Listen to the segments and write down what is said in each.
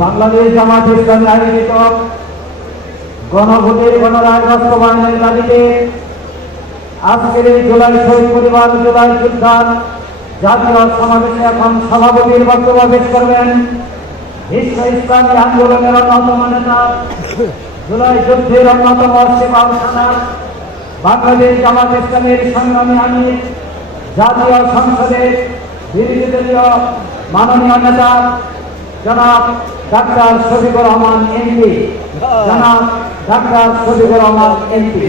বাংলাদেশ জামাত ইসলামী আয়োজিত গণভোটের গণরায় বাস্তবায়নের দাবিতে আজকের এই জুলাই শহীদ পরিবার জুলাই যোদ্ধার জাতীয় সমাবেশে এখন সভাপতির বক্তব্য পেশ করবেন বিশ্ব ইসলামী আন্দোলনের অন্যতম নেতা জুলাই যুদ্ধের অন্যতম সেবাল থানা বাংলাদেশ জামাত ইসলামের সংগ্রামী আমির জাতীয় সংসদের বিরোধী দলীয় মাননীয় নেতা জনাব ডাক্তার শফিকুর রহমান এমপি। জনাব ডাক্তার শফিকুর রহমান এমপি।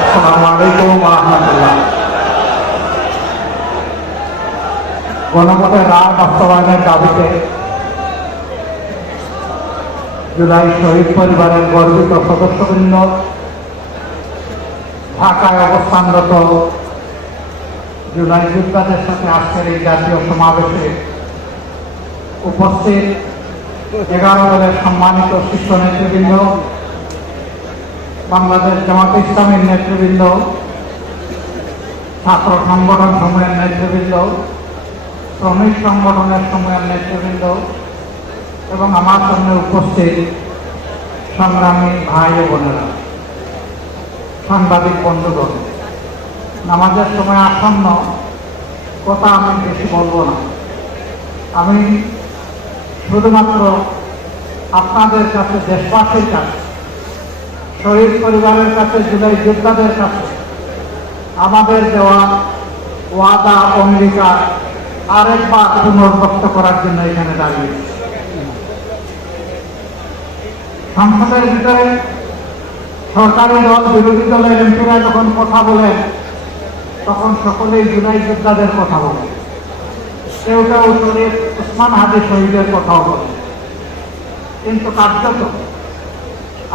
আসসালামু আলাইকুম ওয়া রাহমাতুল্লাহ। গণভোটের রায় বাস্তবায়নের দাবিতে জুলাই শহীদ পরিবারের গর্বিত সদস্যবৃন্দ ঢাকায় অবস্থানরত জুলাই যোদ্ধাদের সাথে আজকের এই জাতীয় সমাবেশে উপস্থিত 11 দলের সম্মানিত শীর্ষ নেতৃবৃন্দ, বাংলাদেশ জামাত ইসলামের নেতৃবৃন্দ, ছাত্র সংগঠন সমূহের নেতৃবৃন্দ, শ্রমিক সংগঠনের সমূহের নেতৃবৃন্দ এবং আমার সামনে উপস্থিত সংগ্রামী ভাই ও বোনেরা, সাংবাদিক বন্ধুগণ, নামাজের সময় আসন্ন, কথা আমি বেশি বলবো না। আমি শুধুমাত্র আপনাদের কাছে, দেশবাসীর কাছে, শহীদ পরিবারের কাছে, জুলাই যোদ্ধাদের কাছে আমাদের দেওয়া ওয়াদা অঙ্গীকার আরেকবার পুনর্ব্যক্ত করার জন্য এখানে দাঁড়িয়ে। সংসদের ভিতরে সরকারি দল, বিরোধী দলের এমপিরা যখন কথা বলেন তখন সকলেই জুলাই যোদ্ধাদের কথা বলে, কেউ কেউ শরীর উসমান হাদি শহীদের কথাও বলে, কিন্তু কার্যত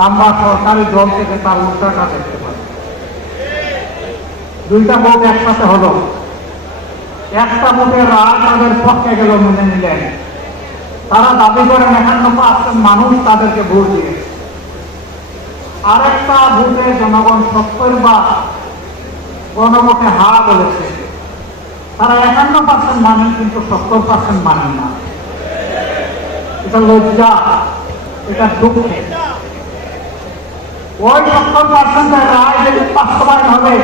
আমরা সরকারি দল থেকে তার উল্টাটা দেখতে পাই। দুইটা ভোট একসাথে হলো, একটা ভোটের রায় তাদের পক্ষে গেল, মেনে নিলেন। তারা দাবি করেন 51% মানুষ তাদেরকে ভোট দিয়ে। আরেকটা ভোটে জনগণ 70 বা গণভোটে হা বলেছে। তারা 51% মানেন, কিন্তু 70% মানেন না। এটা লজ্জা, এটা দুঃখে। ওই 70% রায় যদি বাস্তবায়ন হবে,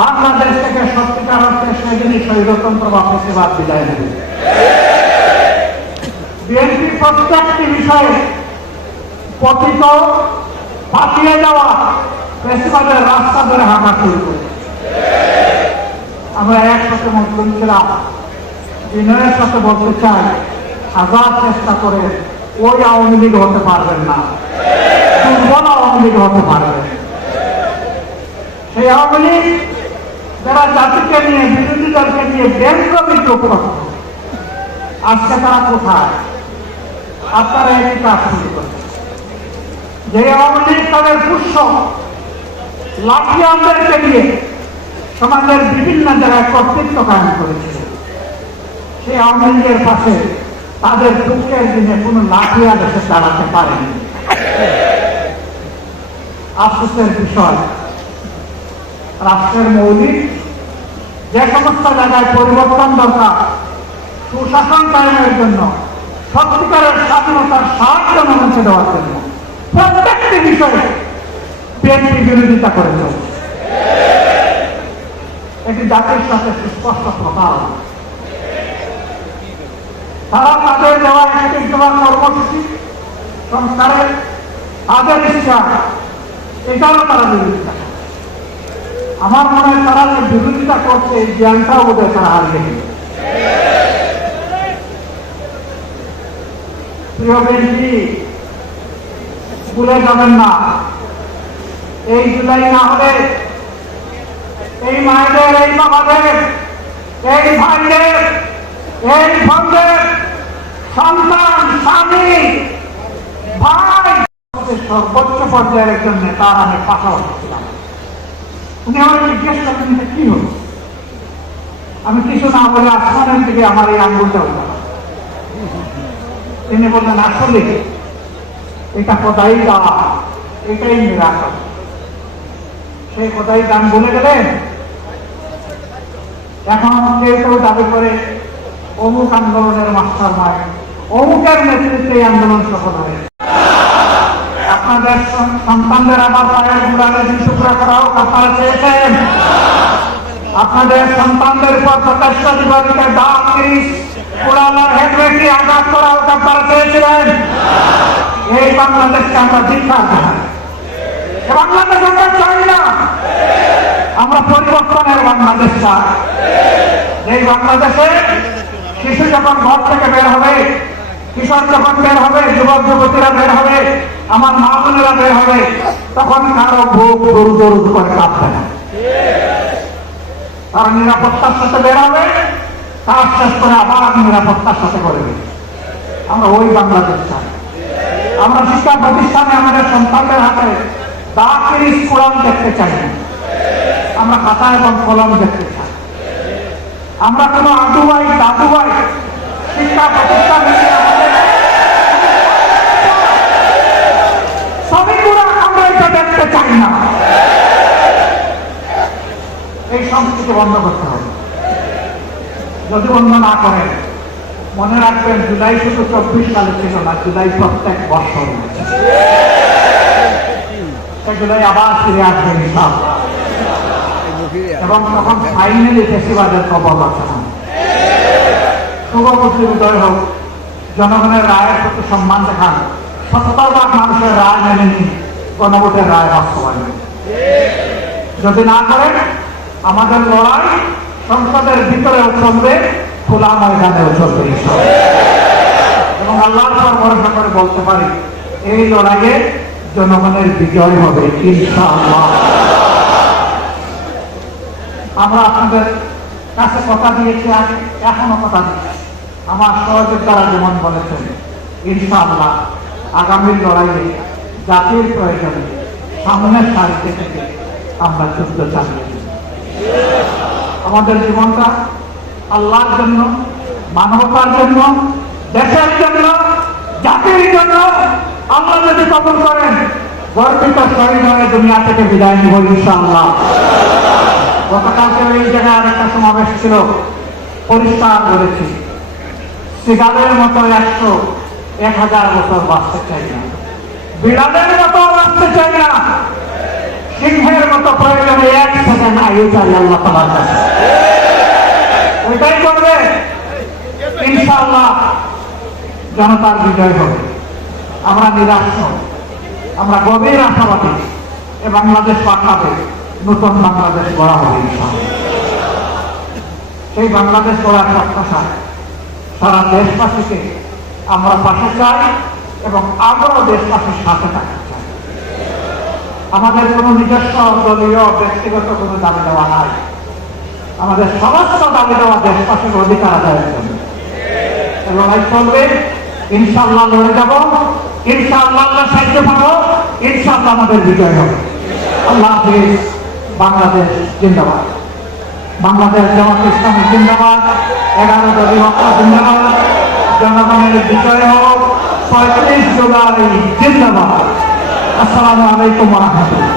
বাংলাদেশ থেকে সত্যিকার অর্থে সেদিনই স্বৈরতন্ত্র বা ফ্যাসিবাদ বিদায় নেবে। বিএনপি প্রত্যেকটি বিষয়ে পতিত, পাঠিয়ে যাওয়া ফ্যাসিবাদের রাস্তা ধরে হাঁটা শুরু করে। আমরা একসাথে মুসলিম ছিলাম, বিনয়ের সাথে বলতে চাই, হাজার চেষ্টা করে ওই আওয়ামী লীগ হতে পারবেন না, দুর্বল আওয়ামী লীগ হতে পারবেন। সেই আওয়ামী লীগ যারা জাতিকে নিয়ে, বিরোধী দলকে নিয়ে ব্যাংকবিত করত, আজকে তারা কোথায়? আপনারা একই কাজ শুরু করেন। যে আওয়ামী লীগ তাদের পুষ্য লাঠিয়ানদেরকে নিয়ে সমাজের বিভিন্ন জায়গায় কর্তৃত্ব কায়েম করেছিল, সেই আওয়ামী লীগের পাশে তাদের দুঃখের দিনে কোনো লাঠিয়ান এসে দাঁড়াতে পারেনি। আফসোসের বিষয়, রাষ্ট্রের মৌলিক যে সমস্ত জায়গায় পরিবর্তন দরকার, সুশাসন কায়েমের জন্য, সত্যিকারের স্বাধীনতার সাহায্য মানুষকে দেওয়ার জন্য, প্রত্যেকটি বিষয়ে বিএনপি বিরোধিতা করে চলছে। এটি জাতির সাথে সুস্পষ্ট প্রকার। তারা তাদের দেওয়া একটি দেওয়ার কর্মসূচি সংস্কারের তাদের ইচ্ছা, এটারও তারা বিরোধিতা করে। আমার মনে হয় তারা যে বিরোধিতা করছে, এই জ্ঞানটাও বোধহয় তারা হারিয়ে গেছে। প্রিয় বেশি ভুলে যাবেন না, এই জুলাই না হলে এই মায়েদের, এই বাবাদের, এই ভাইদের, এই বোনদের সন্তান, স্বামী, ভাই, সর্বোচ্চ পর্যায়ের একজন নেতার আমি পাশাপাশি ছিলাম। উনি আমাকে জিজ্ঞেস করলেন যে কি হল। আমি কিছু না বলে আসমানের দিকে আমার এই আঙ্গুলটা উঠালাম। তিনি বললেন, আসলে এটা খোদাই দেওয়া, এটাই মিরাকল। সেই খোদাই গান বলে গেলেন এখন কেউ কেউ দাবি করে অমুক আন্দোলনের মাস্টার মাইন্ড, অমুকের নেতৃত্বে এই আন্দোলন সফল হয়েছে। আপনাদের সন্তানদের আবার পায়ের গুড়ালে টুকরা করা হোক আপনারা চেয়েছেন? আপনাদের সন্তানদের উপর প্রকাশ্য দিবালিকে দাগ তিরিশ পোড়ানোর হেডরেটি আঘাত করা হোক আপনারা চেয়েছিলেন? এই বাংলাদেশকে আমরা ধিক্কার জানাই। বাংলাদেশ আমরা চাই না, আমরা পরিবর্তনের বাংলাদেশ চাই। এই বাংলাদেশে শিশু যখন ঘর থেকে বের হবে, কিশোর যখন বের হবে, যুবক যুবতীরা বের হবে, আমার মা বোনেরা বের হবে, তখন কারো বুক দরু দরু করে কাঁপবে না। তারা নিরাপত্তার সাথে বের হবে, কাজ শেষ করে আবার নিরাপত্তার সাথে করবে। আমরা ওই বাংলাদেশ চাই। আমরা শিক্ষা প্রতিষ্ঠানে আমাদের সন্তানদের হাতে দাখিল কোরআন দেখতে চাই না, আমরা খাতা এবং কলম দেখতে চাই। আমরা কোনো আদুবাই দাদুবাই শিক্ষা প্রতিষ্ঠানে সবইগুলো আমরা এটা দেখতে চাই না। এই সংস্কৃতি বন্ধ করতে হবে। যদি বন্ধ না করেন, মনে রাখবেন জুলাই শুধু 24 সালে ছিল না, জুলাই প্রত্যেক বছর রয়েছে। সেগুলোই আবার ফিরে আসবে ইনশাআল্লাহ। এবং তখন ফাইনালি ফেসিবাদের কবল আছে না। শুভবুদ্ধি উদয় হোক, জনগণের রায়ের প্রতি সম্মান দেখান, 70% মানুষের রায় মেনে নিন, গণভোটের রায় বাস্তবায়ন। যদি না করেন, আমাদের লড়াই সংসদের ভিতরেও চলবে, খোলা ময়দানেও চলবে এবং আল্লাহর উপর ভরসা করে বলতে পারি এই লড়াইয়ে জনগণের বিজয় হবে ইনশাআল্লাহ। আমরা আপনাদের কাছে কথা দিয়েছি, আগে এখনো কথা দিচ্ছি। আমার সহযোদ্ধারা যেমন বলেছেন, ইনশাআল্লাহ আগামী লড়াইয়ে জাতির প্রয়োজনে সামনের সারিতে থেকে আমরা যুদ্ধ চালিয়ে যাব। আমাদের জীবনটা আল্লাহর জন্য, মানবতার জন্য, দেশের জন্য, জাতির জন্য। আল্লাহ যদি কবুল করেন, গর্বিত শহীদ হয়ে দুনিয়া থেকে বিদায় নিব ইনশাআল্লাহ। গতকালকে এই জায়গায় একটা সমাবেশ ছিল, পরিষ্কার বলেছি, সিগারের মতো 100-1000 বছর বাঁচতে চাই না, বিড়ালের মতো বাঁচতে চাই না, সিংহের মতো প্রয়োজনে 1 সেকেন্ড আয়ু চাই আল্লাহ তাআলার কাছে। ওইটাই করবে ইনশাআল্লাহ, জনতার বিজয় হবে। আমরা নিরাশ নই, আমরা গভীর আশাবাদী। এ বাংলাদেশ পাঠাবে, নতুন বাংলাদেশ গড়া হবে ইনশাআল্লাহ। সেই বাংলাদেশ গড়ার প্রত্যাশায় সারা দেশবাসীকে আমরা পাশে চাই এবং আমরাও দেশবাসীর সাথে থাকতে চাই। আমাদের কোনো নিজস্ব দলীয় ব্যক্তিগত কোনো দাবি দেওয়া নাই, আমাদের সমস্ত দাবি দেওয়া দেশবাসীর অধিকার আদায়ের জন্য। লড়াই চলবে ইনশাআল্লাহ, লড়ে যাব ইনশাআল্লাহ, আমরা সাহায্য পাবো ইনশাআল্লাহ, আমাদের বিজয় হবে। আল্লাহ হাফেজ। বাংলাদেশ জিন্দাবাদ। বাংলাদেশ জামাত ইসলামী জিন্দাবাদ। 11 দলীয় জিন্দাবাদ। জনগণের বিজয় হোক। 35 জুলাই জিন্দাবাদ। আসসালামু আলাইকুম ওয়া রাহমাতুল্লাহ।